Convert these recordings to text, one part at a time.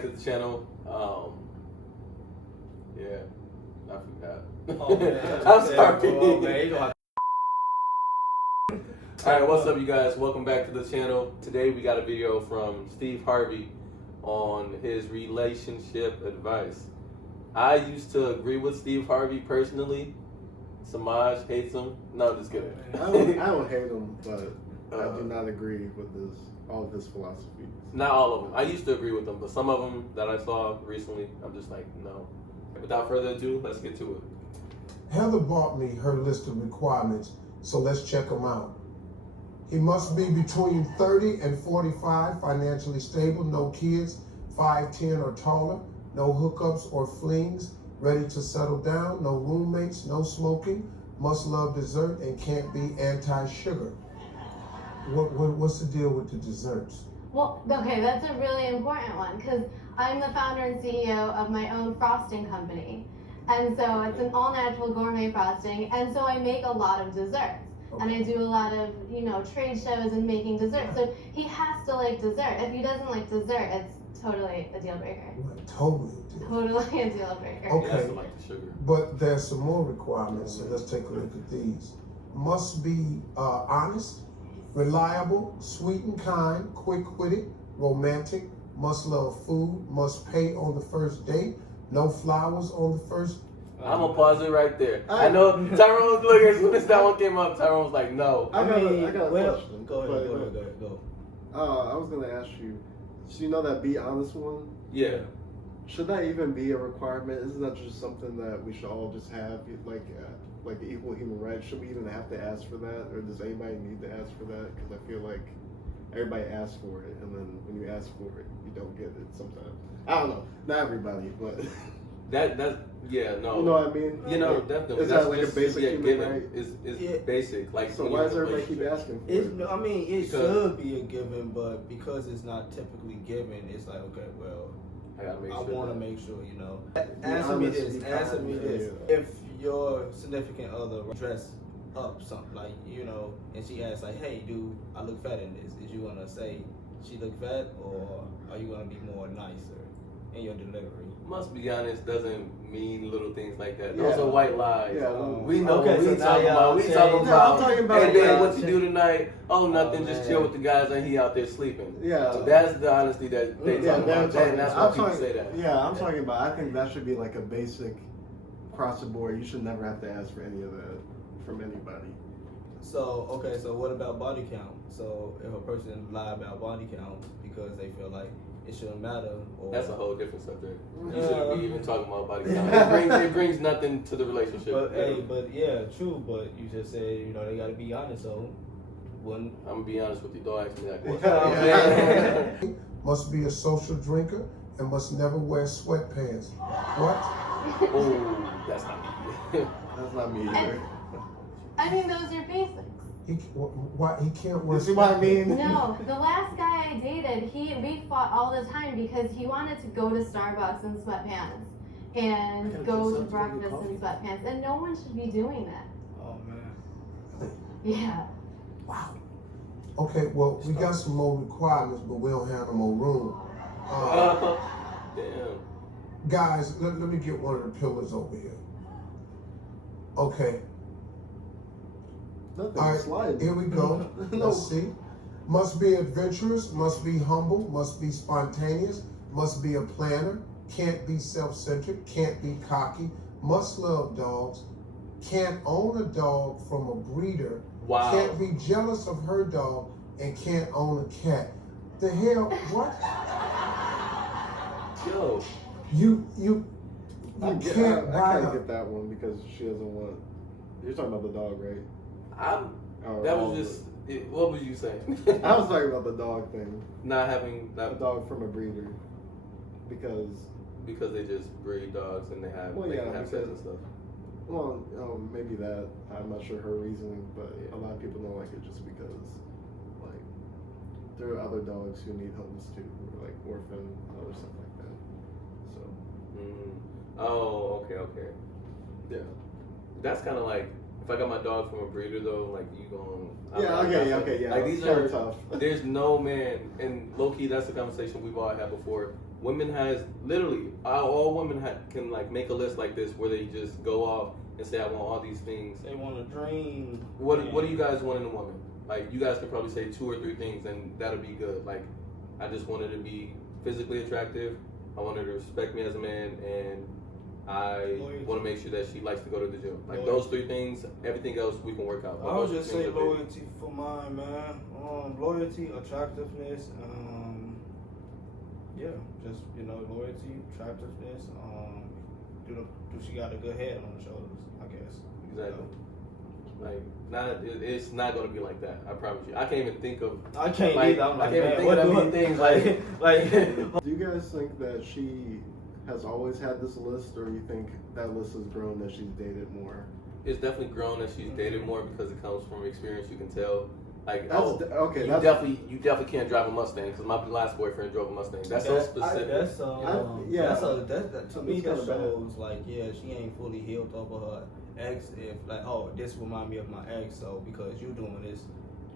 back to the channel. Yeah, I forgot. Oh, man. I'm sorry. Oh, man, you know Alright, what's up you guys? Welcome back to the channel. Today we got a video from Steve Harvey on his relationship advice. I used to agree with Steve Harvey personally. Samaj hates him. No, just kidding. I don't hate him, but I do not agree with all of his philosophy. Not all of them. I used to agree with them, but some of them that I saw recently, I'm just like, no. Without further ado, let's get to it. Heather bought me her list of requirements, so let's check them out. He must be between 30 and 45, financially stable, no kids, 5'10" or taller, no hookups or flings, ready to settle down, no roommates, no smoking, must love dessert and can't be anti-sugar. What's the deal with the desserts? Well, okay, that's a really important one because I'm the founder and CEO of my own frosting company. And so it's an all-natural gourmet frosting, and so I make a lot of desserts. Okay. And I do a lot of, trade shows and making desserts. So he has to like dessert. If he doesn't like dessert, it's totally a deal breaker. Totally a deal breaker. Okay, Like the sugar. but there's some more requirements, so let's take a look at these. Must be honest, reliable, sweet and kind, quick-witted, romantic, must love food, must pay on the first date, no flowers on the first. I'm gonna pause it right there. I know Tyrone was looking as soon as that one came up. Tyrone was like, "No." I got a question. Go ahead. I was gonna ask you. So you know that be honest one? Yeah. Should that even be a requirement? Isn't that just something that we should all just have, like the equal human rights? Should we even have to ask for that, or does anybody need to ask for that? Because I feel like everybody asks for it, and then when you ask for it, you don't get it sometimes. I don't know. Not everybody, but That's yeah, no. You know what I mean? Definitely. Is That's that like a basic human given. right? It's Yeah. basic. Like, So why does everybody keep asking for it? It should be a given, but because it's not typically given, it's like, okay, well, I gotta make I sure. want to that- make sure, Answer me this. If your significant other dress up something like, and she asks like, hey, dude, I look fat in this. Is you gonna say she look fat, or are you gonna be more nicer in your delivery? Must be honest doesn't mean little things like that. Yeah. Those are white lies. Yeah. We know Okay, what we so talking now about. We y'all talking saying- about. I'm talking about, Hey man, y'all what you do saying- tonight? Oh, nothing. Oh, just man. chill with the guys and he out there sleeping. Yeah. So that's the honesty that they talk about. And that's why people say that. Yeah, I'm talking about. I think that should be like a basic across the board. You should never have to ask for any of that from anybody. So what about body count? So if a person lie about body count because they feel like it shouldn't matter, or That's a whole different subject. You shouldn't be even talking about body count. It brings nothing to the relationship. But yeah, true. But you just said they got to be honest. So one, I'm gonna be honest with you. Don't ask me that question. Must be a social drinker and must never wear sweatpants. What? Oh, that's not me. That's not me either. I mean, those are basics. Why he can't wear? You see what I mean? No, the last guy I dated, we fought all the time because he wanted to go to Starbucks in sweatpants and go to breakfast in sweatpants, and no one should be doing that. oh man, Yeah. Wow. Okay, well, we got some more requirements, but we don't have no more room. Damn. Guys, let me get one of the pillars over here. Okay. Nothing. All right, Slide. here we go. No. Let's see. Must be adventurous, must be humble, must be spontaneous, must be a planner, can't be self-centered, can't be cocky, must love dogs, can't own a dog from a breeder, Wow. can't be jealous of her dog, and can't own a cat. The hell, what? Yo. You I can't kind buy of her. get that one because she doesn't want. You're talking about the dog, right? That was just. What was you saying? I was talking about the dog thing. Not having A that dog from a breeder, because they just breed dogs and they have Well, they yeah, can have sex and because- stuff. well, maybe that. I'm not sure her reasoning, but a lot of people don't like it just because, like, there are other dogs who need homes too, or like orphan, other stuff like that. So Oh, okay. yeah. That's kind of like if I got my dog from a breeder though, like you going. Yeah. Okay. Yeah. Like it's these kinda are tough. There's no man, and low key that's a conversation we've all had before. women has literally all women can like make a list like this where they just go off and say I want all these things. They want a dream. What do you guys want in a woman? Like, you guys can probably say 2 or 3 things and that'll be good. Like, I just want her to be physically attractive. I want her to respect me as a man, and I want to make sure that she likes to go to the gym. Like, those 3 things. Everything else we can work out. I would just say loyalty for mine, man. Loyalty, attractiveness. Yeah, just loyalty, attractiveness. Do she got a good head on her shoulders? I guess. Exactly. Like, it's not gonna be like that. I promise you. I can't even think of. I can't either. I'm like, I can't even think of that many things. Like. Do you guys think that she has always had this list, or you think that list has grown as she's dated more? It's definitely grown as she's dated more because it comes from experience. You can tell. Like, okay. You definitely can't drive a Mustang because my last boyfriend drove a Mustang. That's so specific. To me that shows like she ain't fully healed over her ex. If like this remind me of my ex, so because you doing this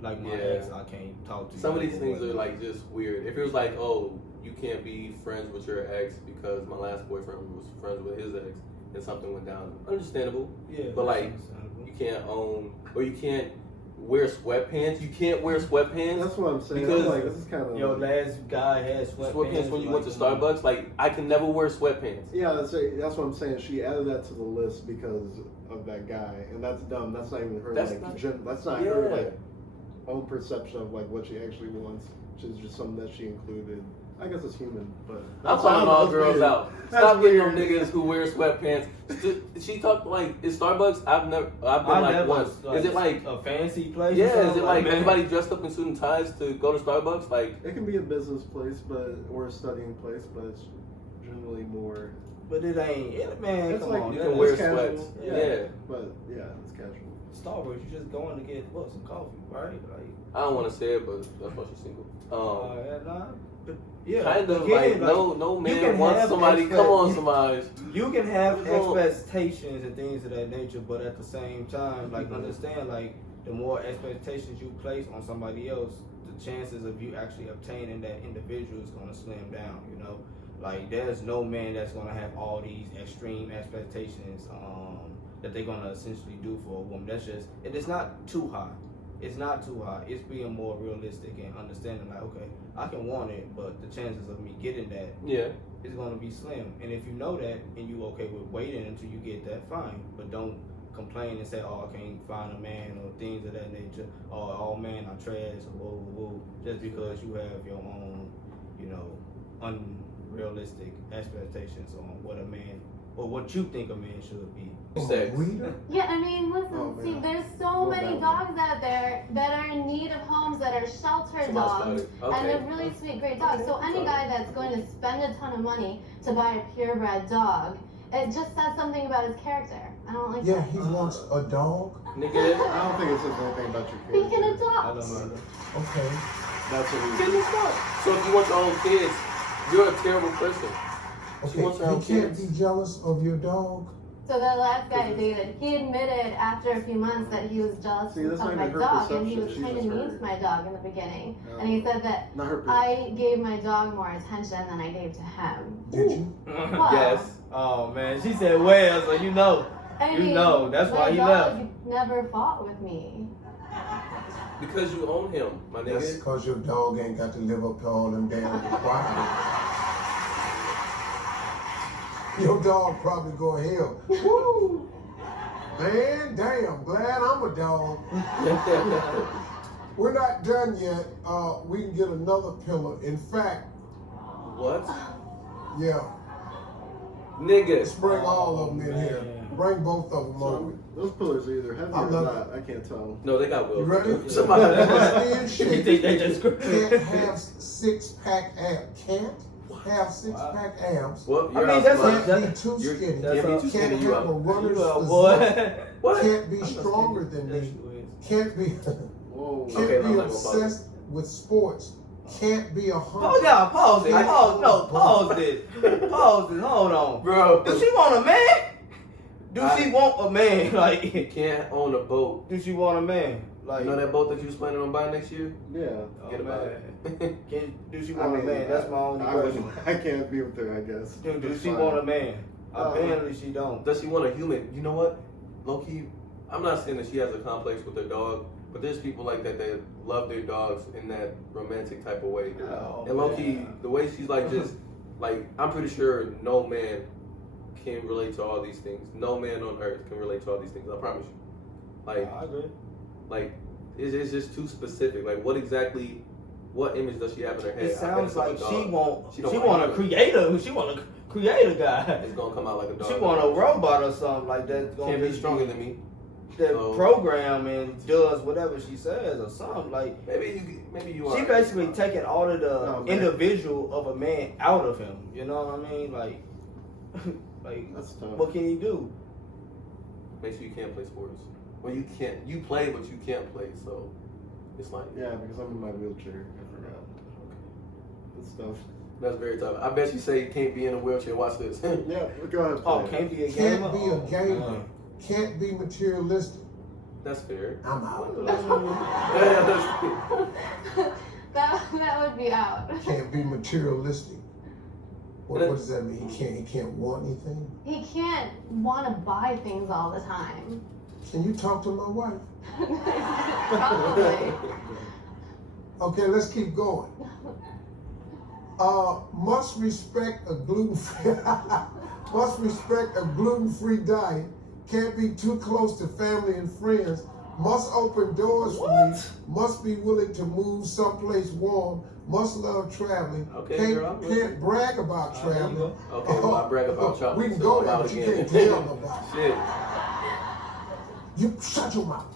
like my ex, I can't talk to you. Some of these things are like just weird. If it was like, oh, you can't be friends with your ex because my last boyfriend was friends with his ex and something went down, understandable. Yeah, but like you can't own or you can't wear sweatpants. You can't wear sweatpants. That's what I'm saying. Because like, this is kind of your last guy had sweatpants when you went to Starbucks. Like, I can never wear sweatpants. Yeah, that's what I'm saying. She added that to the list because of that guy, and that's dumb. That's not even her. That's not her like own perception of like what she actually wants. It's just something that she included. I guess it's human, but I'm calling all girls out. Stop getting on niggas who wear sweatpants. She talked like, is Starbucks? I've been like once. Is it like a fancy place? Yeah, is it like everybody dressed up in suit and ties to go to Starbucks? Like, it can be a business place, or a studying place, but it's generally more. But it ain't. Man, it's come like, on. You can wear sweats. Yeah, but it's casual. Starbucks, you just going to get some coffee, right? Like, I don't want to say it, but that's why she's single. Kind of again, no man wants somebody. Come on, somebody. You can have expectations and things of that nature, but at the same time, like understand, like the more expectations you place on somebody else, the chances of you actually obtaining that individual is going to slim down. Like there's no man that's going to have all these extreme expectations that they're going to essentially do for a woman. That's just it's not too high. It's not too high. It's being more realistic and understanding like, okay, I can want it, but the chances of me getting that is going to be slim. And if you know that and you okay with waiting until you get that, fine. But don't complain and say, oh, I can't find a man or things of that nature. Or all men are trash or whoa. Just because you have your own, unrealistic expectations on what a man or what you think a man should be. Yeah, I mean, listen, Steve, there's so many dogs out there that are in need of homes that are shelter dogs, and they're really sweet, great dogs. So any guy that's going to spend a ton of money to buy a purebred dog, it just says something about his character. I don't like that. Yeah, he wants a dog. Nigga, I don't think it says anything about your kids. He can adopt. I don't know. Okay. That's what we So if you want your own kids, you're a terrible person. Okay, you can't be jealous of your dog. So the last guy I dated, he admitted after a few months that he was jealous of my dog, and he was kind of mean to my dog in the beginning. And he said that I gave my dog more attention than I gave to him. Did you? Well, yes. Oh man, she said well, so I mean, that's why he left. left. My dog never fought with me. Because you own him, my nigga. That's because your dog ain't got to live up to all them damn requirements. Your dog probably go to hell. Woo! Man, damn, glad I'm a dog. We're not done yet. We can get another pillar. In fact, What? yeah, Nigga. let's bring all of them in here. Bring both of them over. Those pillars are either heavy or not. I can't tell. No, they got You wheels. ready? Somebody. You think they just Can't have six-pack abs. Can't have six-pack abs. Well, I you're mean, out that's somebody. Can't be too You're- skinny. can't be too Can't skinny, you have a out. runner's boy. physique. What? Can't be stronger than me. Can't be Whoa. can't Okay, I'm be not gonna follow. obsessed with sports. Can't be a hunter. Hold on, pause it. Pause this. Pause this. Hold on. Bro. Does she want a man? Do she want a man? Like, You can't own a boat. do she want a man? Like, you know that boat that you was planning on buying next year? Yeah. Forget about it. Do she want a man? That's my only question. I can't be with her, I guess. Do she want a man? Apparently she don't. Does she want a human? You know what? Low-key, I'm not saying that she has a complex with her dog, but there's people like that that love their dogs in that romantic type of way. Oh, and low-key, the way she's like just, like, I'm pretty sure no man can relate to all these things. No man on earth can relate to all these things. I promise you. Like, I agree. Like, it's just too specific. Like, what image does she have in her head? It sounds like she want a a creator. She want a creator guy. It's gonna come out like a dog. She want a robot or something like that. Can't be stronger than me. That So- program and does whatever she says or something like. Maybe you are. She basically taking all of the Oh, man. individual of a man out of him. You know what I mean? Like, That's tough. what can you do? Make sure you can't play sports. Well, you can't. You play, but you can't play. So it's like Yeah, because I'm in my wheelchair. I forgot. That's tough. that's very tough. I bet you say you can't be in a wheelchair. Watch this. Yeah, go ahead. Oh, play it. can't be a gamer. Can't be a gamer. Can't be materialistic. That's fair. I'm out. that would be out. Can't be materialistic. What does that mean? He can't want anything? He can't want to buy things all the time. Can you talk to my wife? Probably. Okay, let's keep going. Must respect a gluten-free diet. Can't be too close to family and friends. Must open doors for me. Must be willing to move someplace warm. Must love traveling. Okay, Can't brag about traveling. Okay, well, I brag about traveling. We can so go I'm there, out but you again. can't tell them about it. Shit. You shut your mouth.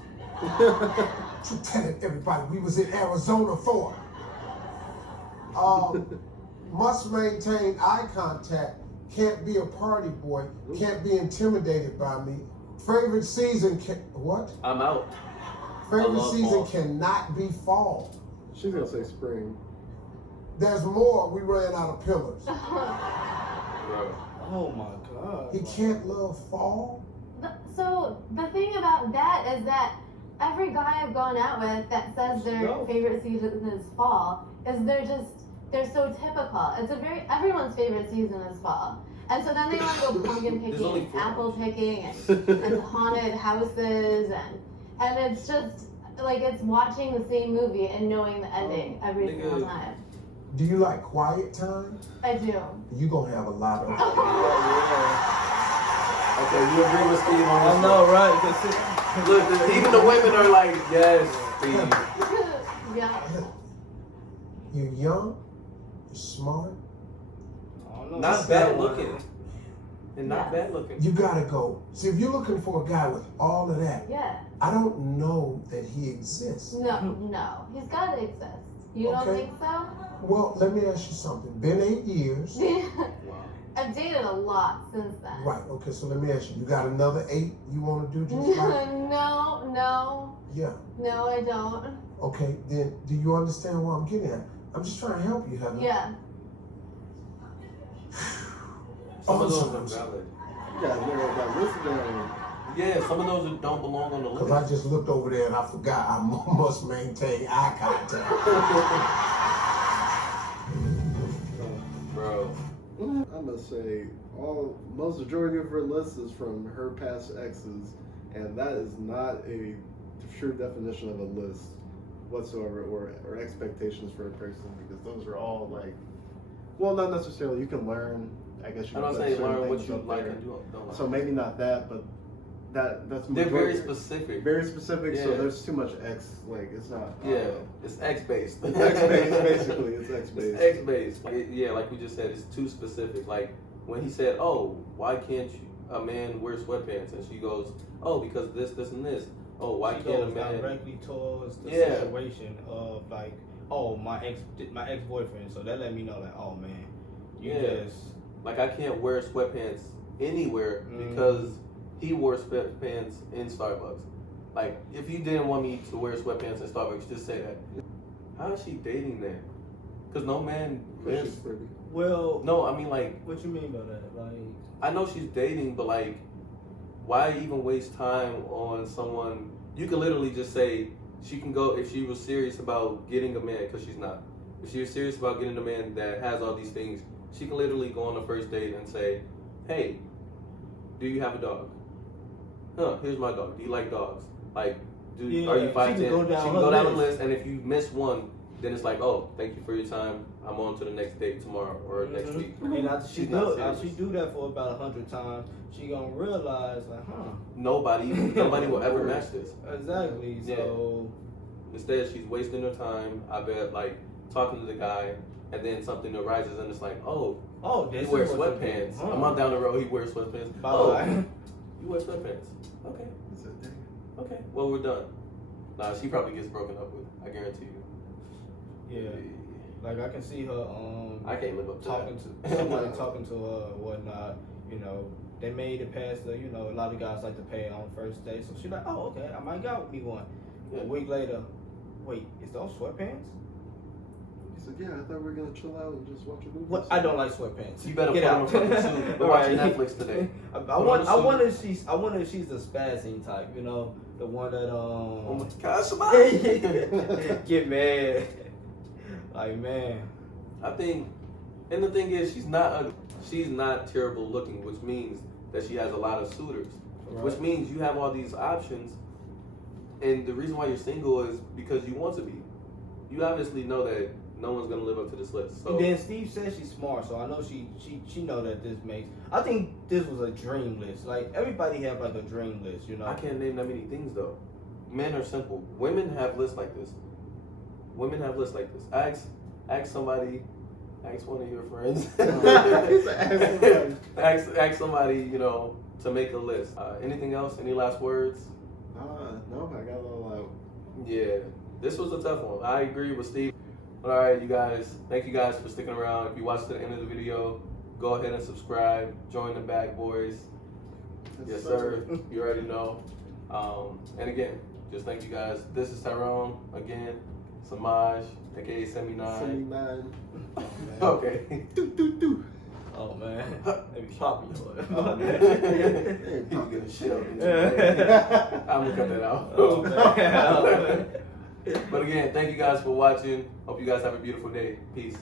You telling everybody we was in Arizona for. Must maintain eye contact. Can't be a party boy. Can't be intimidated by me. Favorite season what? I'm out. Favorite love season fall. cannot be fall. She's gonna say spring. There's more. We ran out of pillars. Bro. Oh my God. He can't love fall. So the thing about that is that every guy I've gone out with that says their favorite season is fall they're so typical. Everyone's favorite season is fall. And so then they want to go pumpkin picking, apple picking, and haunted houses, and it's just like it's watching the same movie and knowing the ending every single time. Do you like quiet time? I do. You gonna have a lot of. Okay, you agree with Steve on this? I know, right? Look, even the women are like, yes, Steve. Yeah. You're young. You're smart. Not bad looking. And not bad looking. You gotta go. See, if you're looking for a guy with all of that, Yeah. I don't know that he exists. No. He's got to exist. You don't think so? Well, let me ask you something. Been 8 years. Wow. I've dated a lot since then. Right, okay, so let me ask you. You got another 8 you want to do just like? No. Yeah. No, I don't. Okay, then do you understand what I'm getting at? I'm just trying to help you, Heather. Yeah. Some of those Oh, are valid. You gotta narrow that list down. Yeah, some of those don't belong on the Because list. I just looked over there and I forgot I must maintain eye contact. Bro. I'm gonna say most majority of her list is from her past exes, and that is not a true definition of a list whatsoever, or expectations for a person, because those are all like, well, not necessarily. You can learn. I guess you I can don't put say certain learn what things you up like there. and don't like. So maybe not that, but that's They're very majority- specific. Very specific. So Yeah. there's too much X. Like it's not. Yeah, it's X-based. It's X-based, basically. It's X-based. It's X-based. Yeah, like we just said, it's too specific. Like when he said, "Oh, why can't a man wear sweatpants?" and she goes, "Oh, because this, and this." Oh, why She can't a goes man? directly towards the Yeah. situation of like, oh, my ex-boyfriend. So that let me know, like, oh man, you Yeah. just Like I can't wear sweatpants anywhere because he wore sweatpants in Starbucks. Like if you didn't want me to wear sweatpants in Starbucks, just say that. How is she dating there? Because no man. She's pretty. well. No, I mean like What you mean by that? Like, I know she's dating, but like, why even waste time on someone? You could literally just say, she can go if she was serious about getting a man, because she's not. If she was serious about getting a man that has all these things, she can literally go on the first date and say, "Hey, do you have a dog? Here's my dog. Do you like dogs? Like, are you 5'10"? She can go down the list, and if you miss one, then it's like, oh, thank you for your time. I'm on to the next date tomorrow or next week. I mean, after she do that for about 100 times, she gonna realize, like, nobody will ever match this. Exactly. Yeah. So instead, she's wasting her time. I bet, like, talking to the guy, and then something arises, and it's like, oh, this he wears sweatpants. A month down the road, he wears sweatpants. You wear sweatpants. Okay. Okay. Well, we're done. Nah, she probably gets broken up with. I guarantee you. Yeah. Like, I can see her I can't live up to talking to somebody talking to her or whatnot. You know, they made it past the, you know, a lot of guys like to pay on first date. So she's like, oh, okay, I might got me one. Yeah. A week later, wait, is those sweatpants? He said, yeah, I thought we were gonna chill out and just watch a movie. What? I don't like sweatpants. You better put on a fucking suit. We're watching Netflix today. I wonder if she's the spazzing type, you know, the one that oh my God, somebody get mad. Like, man, I think, and the thing is, she's not terrible looking, which means that she has a lot of suitors, which means you have all these options, and the reason why you're single is because you want to be. You obviously know that no one's gonna live up to this list. So. And then Steve says she's smart, so I know she know that this makes. I think this was a dream list. Like, everybody have like a dream list, you know. I can't name that many things though. Men are simple. Women have lists like this. Ask somebody. Ask one of your friends. ask somebody, you know, to make a list. Anything else? Any last words? No, I got it all out. Yeah, this was a tough one. I agree with Steve. But all right, you guys. Thank you guys for sticking around. If you watched to the end of the video, go ahead and subscribe. Join the Bag Boys. Yes, sir. You already know. And again, just thank you guys. This is Tyrone again. Samaj, aka Semi9. Okay. Oh man. Maybe poppy. Oh man. He's gonna shell. I'm gonna cut that out. Oh, man. But again, thank you guys for watching. Hope you guys have a beautiful day. Peace.